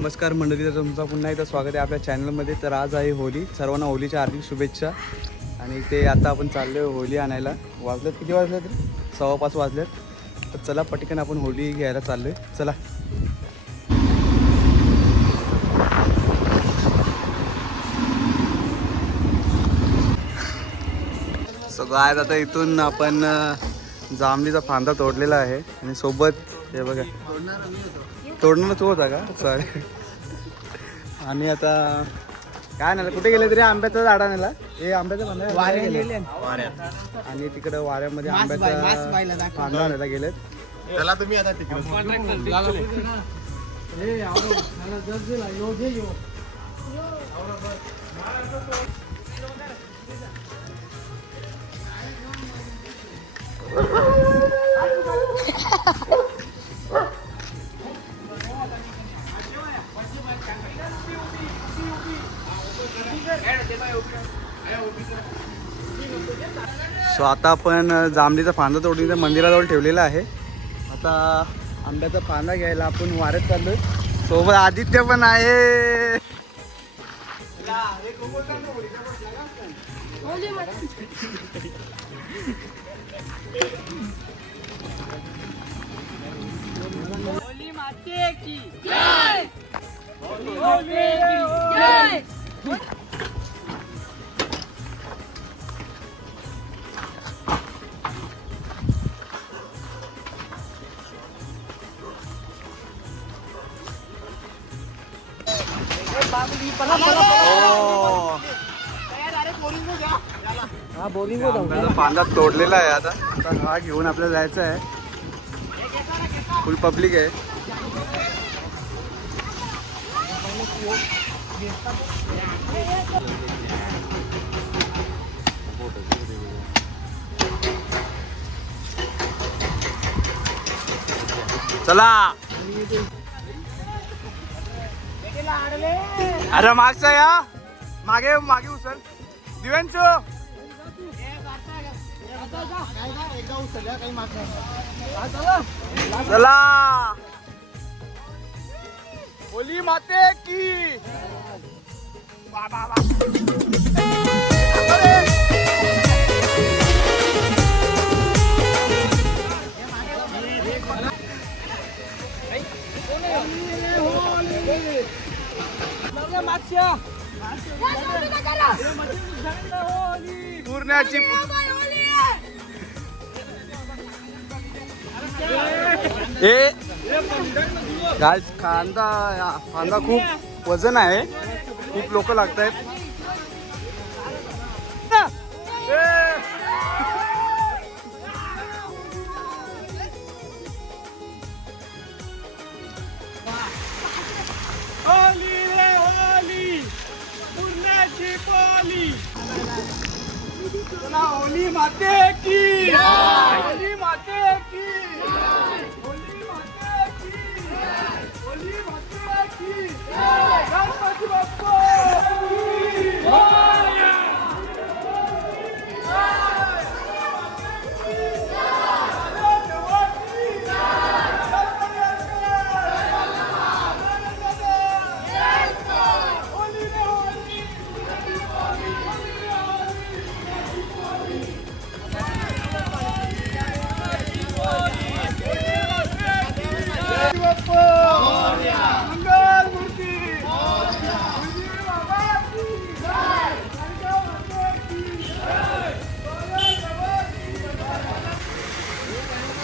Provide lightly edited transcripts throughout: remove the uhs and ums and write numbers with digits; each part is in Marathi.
नमस्कार मंडळी, तर तुमचं पुन्हा एकदा स्वागत आहे आपल्या चॅनलमध्ये. तर आज आहे होली. सर्वांना होलीच्या हार्दिक शुभेच्छा. आणि ते आता आपण चाललो आहे होली आणायला. वाजलेत किती वाजलेत? 5:15 वाजलेत. तर चला पटकन आपण होली घ्यायला चाललो आहे. चला. सो गायज आता इथून आपण जांभळीचा फांदा तोडलेला आहे आणि सोबत हे बघा तोडणार तो होता का सॉरी. आणि आता काय नाही कुठे गेले तरी आंब्याचं झाड आणायला. हे आंब्याचं फांदा वाऱ्यात आणि तिकडे वाऱ्यामध्ये आंब्याचा फांदा आणायला गेलेत. चला तुम्ही आता तिकडे सो आता आपण जांभळीचा फांदा तोडून मंदिराजवळ ठेवलेला आहे. आता आंब्याचा फांदा घ्यायला आपण वाऱ्यात चाललोय. सोबत आदित्य पण आहे. होली माते की जय, होली माते की जय. आंब्याचा फांदा तोडलेला आहे. आता हा घेऊन आपल्याला जायचं आहे. फुल पब्लिक आहे. चला. अरे मागचा या मागे मागे उचल दिव्यांचो. चला होली माते की पूर्णाची गाइस फांदा खूप वजन आहे. खूप लोक लागत आहेत. होली रे होली पुण्याची बोली. होली माते की होली माते की होली माते की होली माते की गणपती बाप्पा.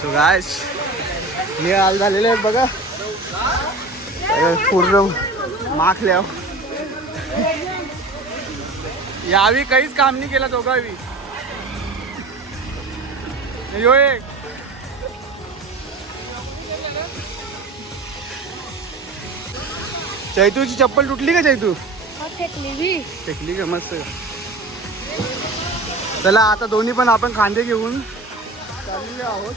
सो गाइस हे हाल झालेले आहेत बघा. पूर्ण माखल्या यावी काहीच काम नाही केलं दोघावी. यो एक चैतूची चप्पल तुटली का? चैतू फेकली का? मस्त. चला आता दोन्ही पण आपण खांदे घेऊन चाललेलो आहोत.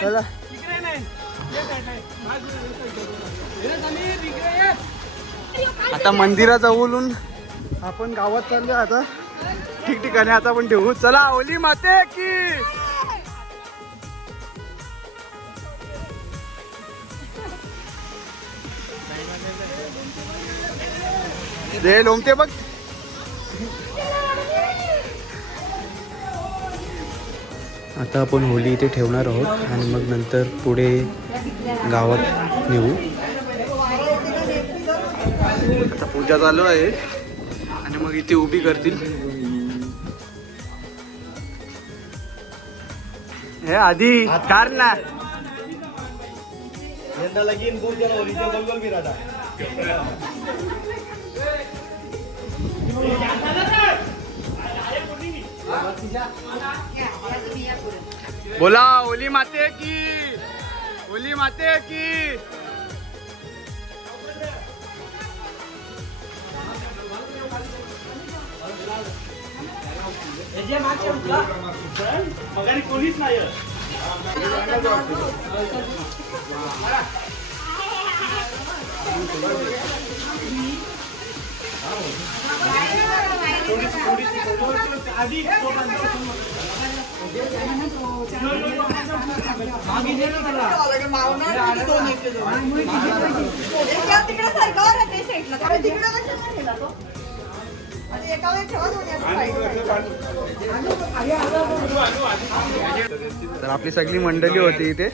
चला आता मंदिराजवळून आपण गावात चाललोय. आता ठिकठिकाणी आता आपण ठेवू. चला होली माते की ते लोमते बघ. आता आपण होली इथे ठेवणार आहोत आणि मग नंतर पुढे गावात नेऊ. आता पूजा चालू आहे आणि मग इथे उभी करतील. हे आधी कार ना बोला होली माते की, होली माते की. मगारी कोणीच नाही. तर आपली सगळी मंडळी होती इथे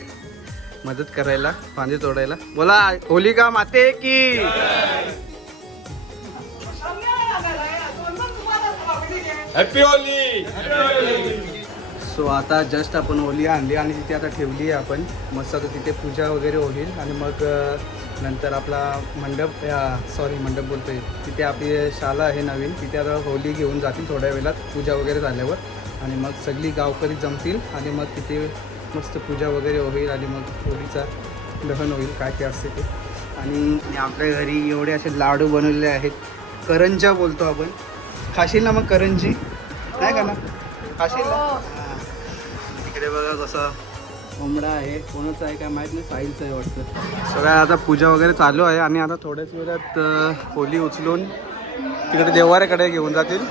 मदत करायला, फांदी तोडायला. बोला होलिका माते की. Happy Holy. सो आता जस्ट आपण होली आणली आणि तिथे आता ठेवली आहे आपण. मस्त आता तिथे पूजा वगैरे होईल आणि मग नंतर आपला मंडप, मंडप बोलतोय, तिथे आपली शाळा आहे नवीन, तिथे आता होली घेऊन जातील थोड्या वेळात पूजा वगैरे झाल्यावर. आणि मग सगळी गावकरी जमतील आणि मग तिथे मस्त पूजा वगैरे होईल आणि मग होळीचा दहन होईल, काय ते असते ते. आणि आपल्या घरी एवढे असे लाडू बनवलेले आहेत, करंजा बोलतो आपण. खाशील ना मग करंजी, काय का ना खाशील ना. तिकडे बघा कसा कोंबडा आहे, कोणाचा आहे काय माहीत नाही, साहिलचं आहे वाटतं. सगळ्या आता पूजा वगैरे चालू आहे आणि आता थोड्याच वेळात होली उचलून तिकडे देवाऱ्याकडे घेऊन जातील.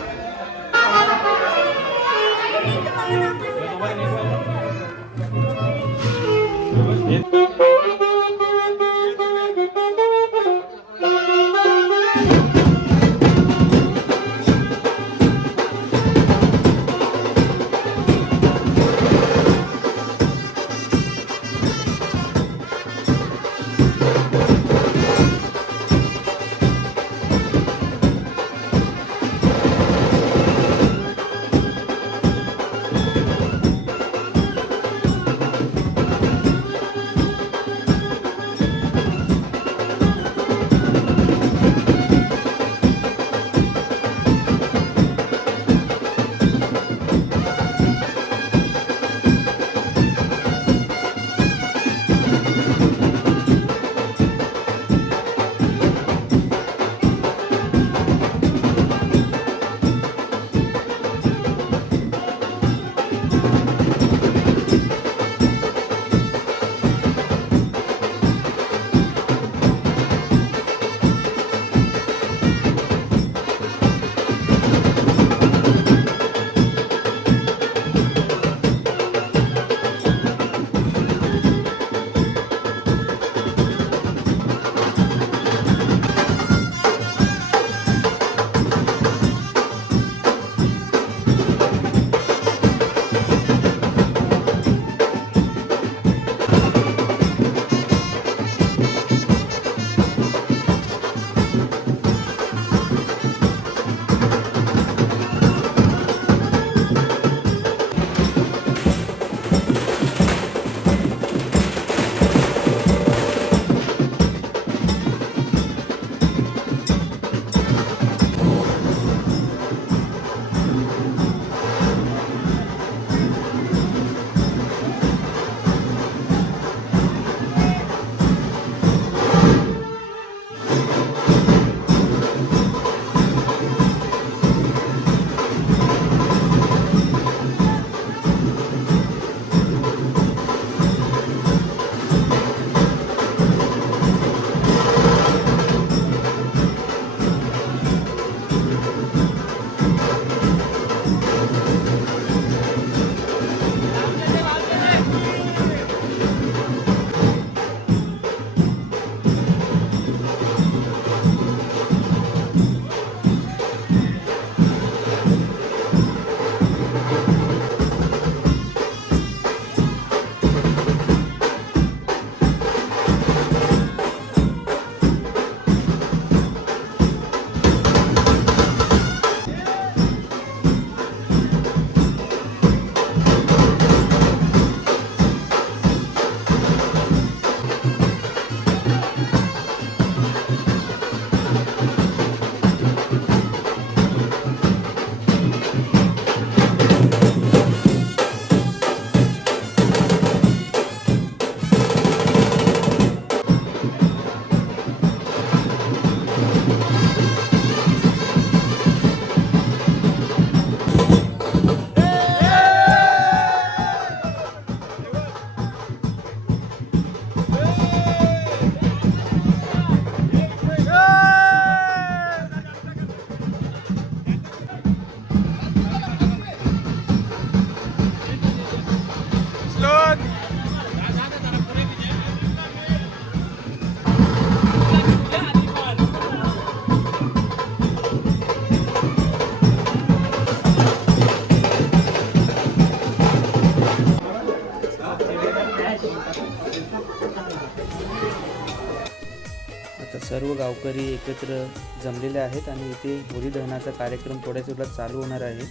सर्व गावकरी एकत्र जमलेले आहेत आणि इथे होळी दहनाचा कार्यक्रम थोड्याच वेळात चालू होणार आहे.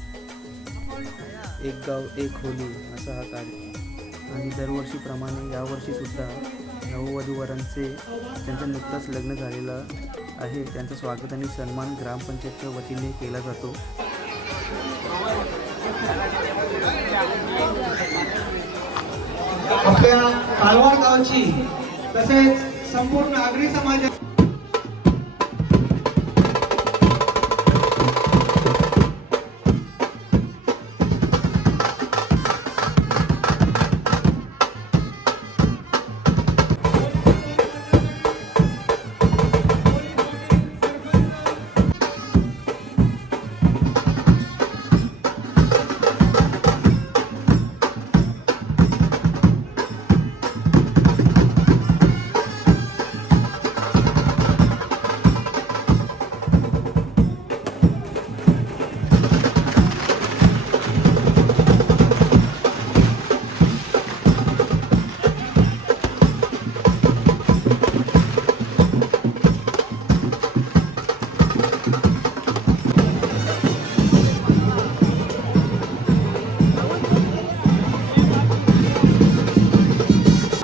एक गाव एक होळी असा हा कार्यक्रम आणि दरवर्षीप्रमाणे यावर्षी सुद्धा नववधूवरांचे ज्यांचं नुकतंच लग्न झालेलं आहे त्यांचं स्वागत आणि सन्मान ग्रामपंचायतच्या वतीने केला जातो. आपल्या कालवाड गावची तसेच संपूर्ण आगरी समाज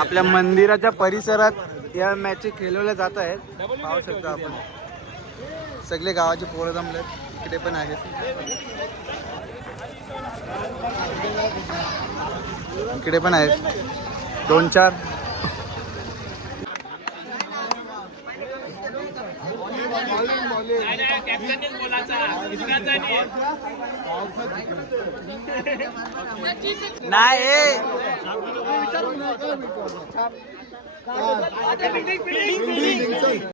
आपल्या मंदिराच्या परिसरात या मॅची खेळवल्या जात आहेत. पाहू शकता आपण सगळे गावाचे पोरं जमलेत. इकडे पण आहेत, इकडे पण आहेत 2-4. नाही